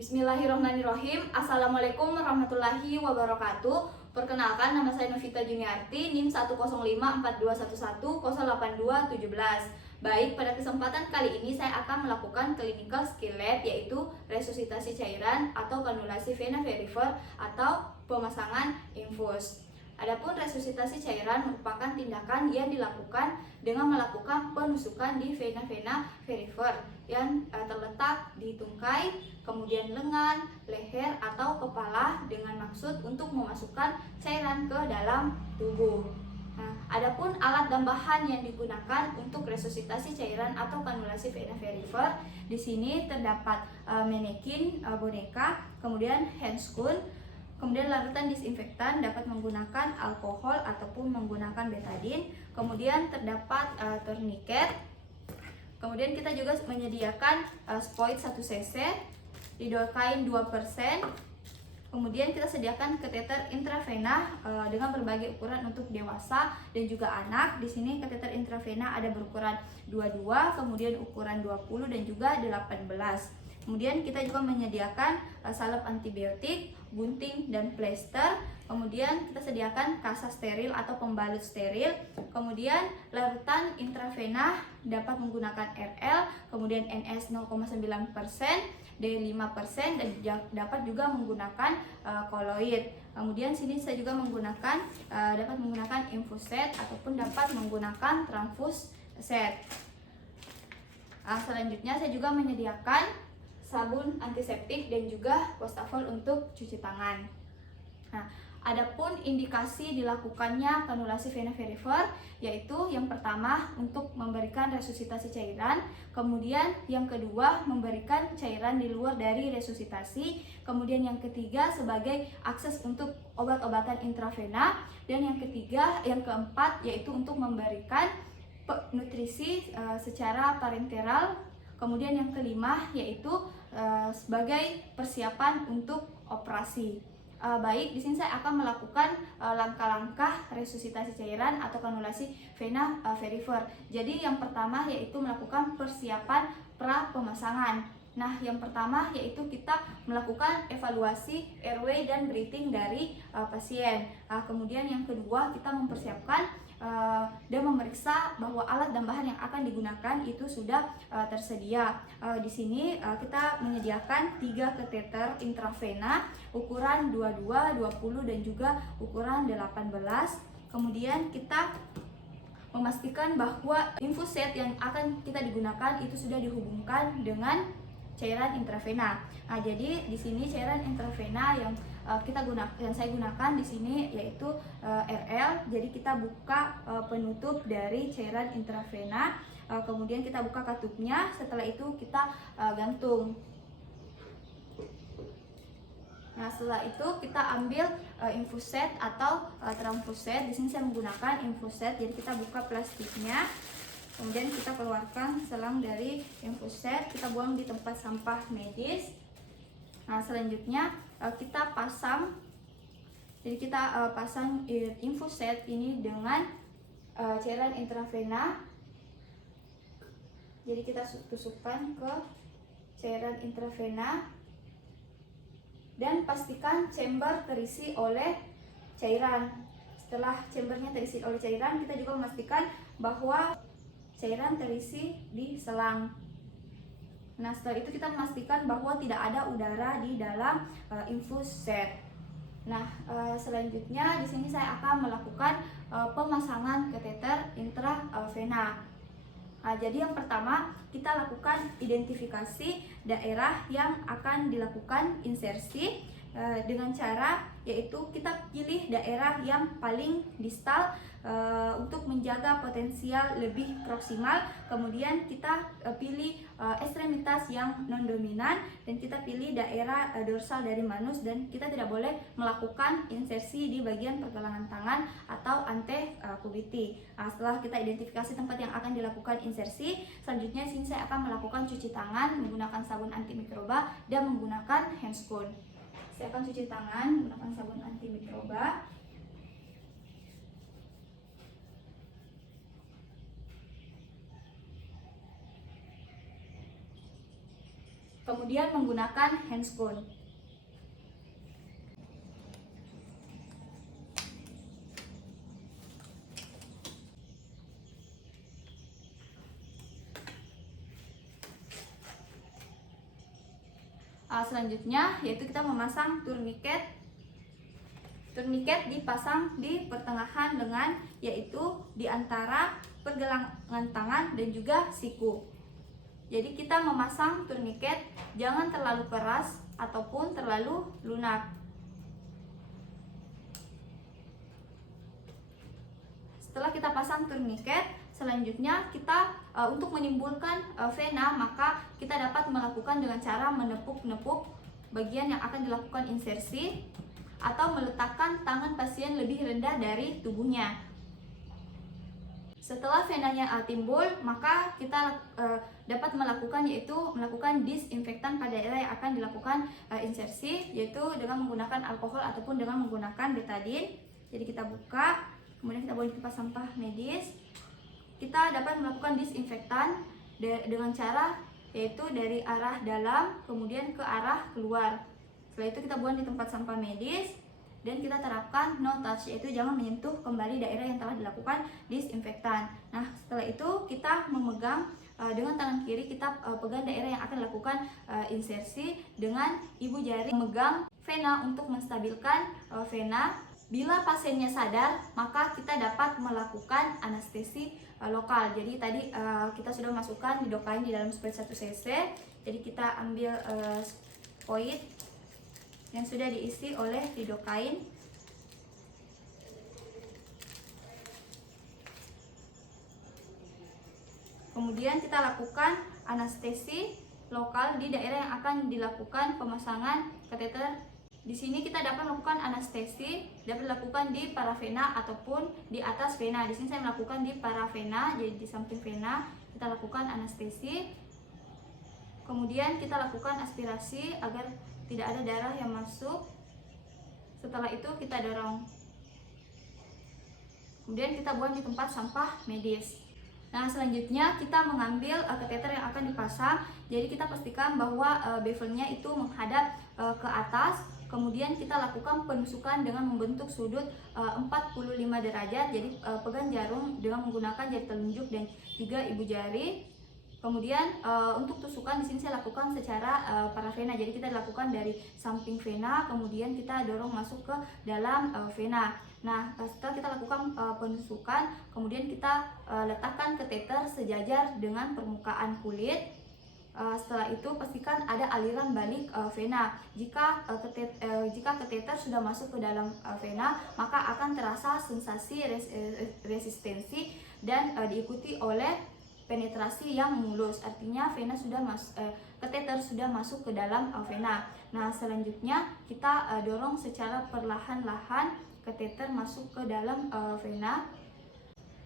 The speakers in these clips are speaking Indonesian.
Bismillahirrahmanirrahim. Assalamualaikum warahmatullahi wabarakatuh. Perkenalkan, nama saya Novita Juniarti, NIM 1054211082217. Baik, pada kesempatan kali ini saya akan melakukan clinical skill lab, yaitu resusitasi cairan atau kanulasi vena verifer atau pemasangan infus. Adapun resusitasi cairan merupakan tindakan yang dilakukan dengan melakukan penusukan di vena-vena verifer yang terletak di tungkai, kemudian lengan, leher, atau kepala dengan maksud untuk memasukkan cairan ke dalam tubuh. Nah, adapun alat dan bahan yang digunakan untuk resusitasi cairan atau kanulasi vena verifer, di sini terdapat manekin, boneka, kemudian handscoon. Kemudian larutan disinfektan dapat menggunakan alkohol ataupun menggunakan betadine. Kemudian terdapat tourniquet. Kemudian kita juga menyediakan spoit 1 cc, lidocaine 2%. Kemudian kita sediakan kateter intravena dengan berbagai ukuran untuk dewasa dan juga anak. Di sini kateter intravena ada berukuran 22, kemudian ukuran 20 dan juga 18. Kemudian kita juga menyediakan salep antibiotik, gunting, dan plester. Kemudian kita sediakan kasa steril atau pembalut steril. Kemudian larutan intravena dapat menggunakan RL, kemudian NS 0,9%, D5%, dan dapat juga menggunakan koloid. Kemudian sini saya juga dapat menggunakan infuset ataupun dapat menggunakan transfus set. Selanjutnya saya juga menyediakan sabun antiseptik dan juga wastafel untuk cuci tangan. Nah, adapun indikasi dilakukannya kanulasi vena verifer, yaitu yang pertama untuk memberikan resusitasi cairan, kemudian yang kedua memberikan cairan di luar dari resusitasi, kemudian yang ketiga sebagai akses untuk obat-obatan intravena, dan yang keempat yaitu untuk memberikan nutrisi secara parenteral. Kemudian yang kelima yaitu sebagai persiapan untuk operasi. Baik, di sini saya akan melakukan langkah-langkah resusitasi cairan atau kanulasi vena verifer. Jadi yang pertama yaitu melakukan persiapan pra pemasangan. Nah, yang pertama yaitu kita melakukan evaluasi airway dan breathing dari pasien. Kemudian yang kedua kita mempersiapkan dan memeriksa bahwa alat dan bahan yang akan digunakan itu sudah tersedia. Di sini kita menyediakan 3 kateter intravena ukuran 22, 20 dan juga ukuran 18. Kemudian kita memastikan bahwa infuset yang akan kita digunakan itu sudah dihubungkan dengan cairan intravena. Nah, jadi di sini cairan intravena yang saya gunakan di sini yaitu RL. Jadi kita buka penutup dari cairan intravena, kemudian kita buka katupnya. Setelah itu kita gantung. Nah, setelah itu kita ambil infuset atau transfuset. Di sini saya menggunakan infuset. Jadi kita buka plastiknya. Kemudian kita keluarkan selang dari infuset, kita buang di tempat sampah medis. Nah, selanjutnya kita pasang. Jadi kita pasang infuset ini dengan cairan intravena. Jadi kita tusukkan ke cairan intravena dan pastikan chamber terisi oleh cairan. Setelah chambernya terisi oleh cairan, kita juga memastikan bahwa cairan terisi di selang. Nah, setelah itu kita memastikan bahwa tidak ada udara di dalam infuset. Nah, selanjutnya di sini saya akan melakukan pemasangan kateter intravena. Nah, jadi yang pertama kita lakukan identifikasi daerah yang akan dilakukan insersi dengan cara yaitu kita pilih daerah yang paling distal untuk menjaga potensial lebih proksimal. Kemudian kita pilih ekstremitas yang non-dominan dan kita pilih daerah dorsal dari manus, dan kita tidak boleh melakukan insersi di bagian pergelangan tangan atau antecubiti. Setelah kita identifikasi tempat yang akan dilakukan insersi, selanjutnya sini saya akan melakukan cuci tangan menggunakan sabun antimikroba dan menggunakan handscoon. Saya akan cuci tangan menggunakan sabun antimikroba. Kemudian menggunakan handscone. Selanjutnya yaitu kita memasang tourniquet. Tourniquet dipasang di pertengahan lengan, yaitu di antara pergelangan tangan dan juga siku. Jadi kita memasang tourniquet jangan terlalu keras ataupun terlalu lunak. Setelah kita pasang tourniquet, selanjutnya kita untuk menimbulkan vena, maka kita dapat melakukan dengan cara menepuk-nepuk bagian yang akan dilakukan insersi atau meletakkan tangan pasien lebih rendah dari tubuhnya. Setelah venanya timbul, maka kita dapat melakukan disinfektan pada daerah yang akan dilakukan insersi, yaitu dengan menggunakan alkohol ataupun dengan menggunakan betadine. Jadi kita buka, kemudian kita buang di tempat sampah medis. Kita dapat melakukan disinfektan dengan cara yaitu dari arah dalam kemudian ke arah keluar. Setelah itu kita buang di tempat sampah medis dan kita terapkan no touch, yaitu jangan menyentuh kembali daerah yang telah dilakukan disinfektan. Nah, setelah itu kita memegang dengan tangan kiri, kita pegang daerah yang akan dilakukan insersi, dengan ibu jari memegang vena untuk menstabilkan vena. Bila pasiennya sadar, maka kita dapat melakukan anestesi lokal. Jadi tadi kita sudah masukkan lidocaine di dalam spray 1 cc. Jadi kita ambil spoit yang sudah diisi oleh lidocaine. Kemudian kita lakukan anestesi lokal di daerah yang akan dilakukan pemasangan kateter. Di sini kita dapat melakukan anestesi, dapat dilakukan di paravena ataupun di atas vena. Di sini saya melakukan di paravena, jadi di samping vena kita lakukan anestesi. Kemudian kita lakukan aspirasi agar tidak ada darah yang masuk. Setelah itu kita dorong. Kemudian kita buang di tempat sampah medis. Nah, selanjutnya kita mengambil kateter yang akan dipasang. Jadi kita pastikan bahwa bevelnya itu menghadap ke atas. Kemudian kita lakukan penusukan dengan membentuk sudut 45 derajat. Jadi pegang jarum dengan menggunakan jari telunjuk dan juga ibu jari. Kemudian untuk tusukan di sini saya lakukan secara paravena. Jadi kita lakukan dari samping vena, kemudian kita dorong masuk ke dalam vena. Nah, setelah kita lakukan penusukan, kemudian kita letakkan kateter sejajar dengan permukaan kulit. Setelah itu pastikan ada aliran balik vena. Jika kateter sudah masuk ke dalam vena, maka akan terasa sensasi resistensi dan diikuti oleh penetrasi yang mulus. Artinya kateter sudah masuk ke dalam vena. Nah, selanjutnya kita dorong secara perlahan-lahan kateter masuk ke dalam vena.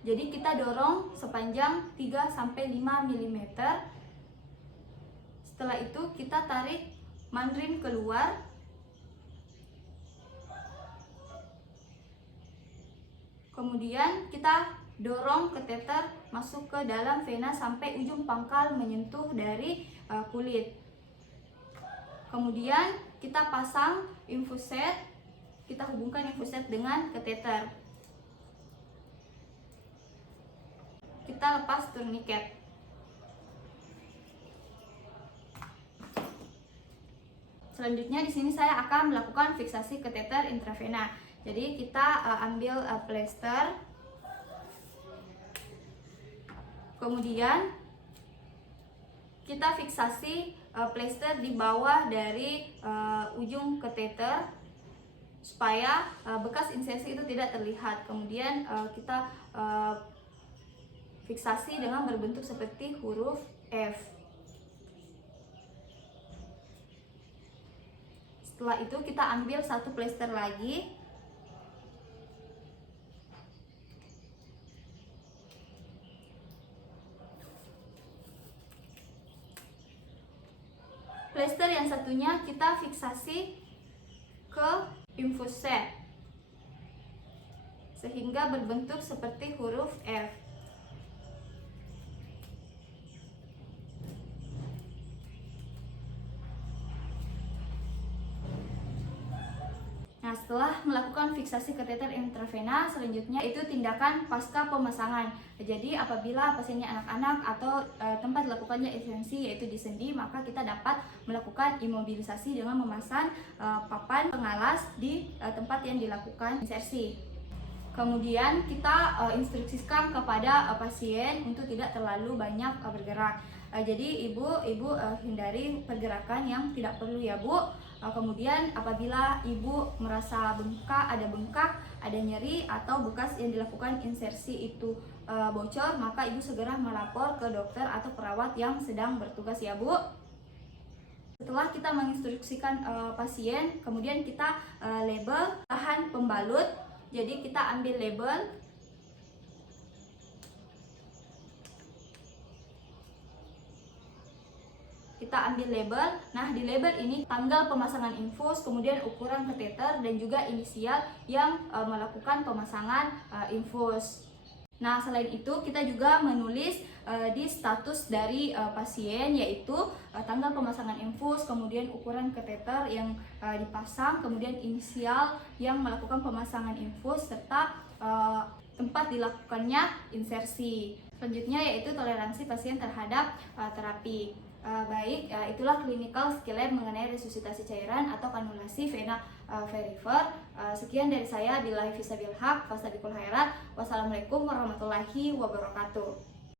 Jadi kita dorong sepanjang 3-5 mm. Setelah itu kita tarik mandrin keluar. Kemudian kita dorong kateter masuk ke dalam vena sampai ujung pangkal menyentuh dari kulit. Kemudian kita pasang infuset. Kita hubungkan infuset dengan kateter. Kita lepas tourniquet. Selanjutnya di sini saya akan melakukan fiksasi kateter intravena. Jadi kita ambil plester. Kemudian kita fiksasi plester di bawah dari ujung kateter supaya bekas insersi itu tidak terlihat. Kemudian kita fiksasi dengan berbentuk seperti huruf F. Setelah itu kita ambil satu plester lagi. Plester yang satunya kita fiksasi ke infuset sehingga berbentuk seperti huruf F. Nah, setelah melakukan fiksasi kateter intravena, selanjutnya itu tindakan pasca pemasangan. Jadi apabila pasiennya anak-anak atau tempat dilakukannya intervensi yaitu di sendi, maka kita dapat melakukan imobilisasi dengan memasang papan pengalas di tempat yang dilakukan insersi. Kemudian kita instruksikan kepada pasien untuk tidak terlalu banyak bergerak. Jadi ibu hindari pergerakan yang tidak perlu ya Bu. Kemudian apabila ibu merasa ada bengkak, ada nyeri atau bekas yang dilakukan insersi itu bocor, maka ibu segera melapor ke dokter atau perawat yang sedang bertugas ya Bu. Setelah kita menginstruksikan pasien, kemudian kita label bahan pembalut. Jadi kita ambil label. Nah, di label ini tanggal pemasangan infus, kemudian ukuran kateter dan juga inisial yang melakukan pemasangan infus. Nah, selain itu kita juga menulis di status dari pasien, yaitu tanggal pemasangan infus, kemudian ukuran kateter yang dipasang, kemudian inisial yang melakukan pemasangan infus, serta tempat dilakukannya insersi. Selanjutnya yaitu toleransi pasien terhadap terapi. Itulah clinical skill lab mengenai resusitasi cairan atau kanulasi vena verifer. Sekian dari saya, billahi fisabilillah, fastabiqul khairat. Wassalamualaikum warahmatullahi wabarakatuh.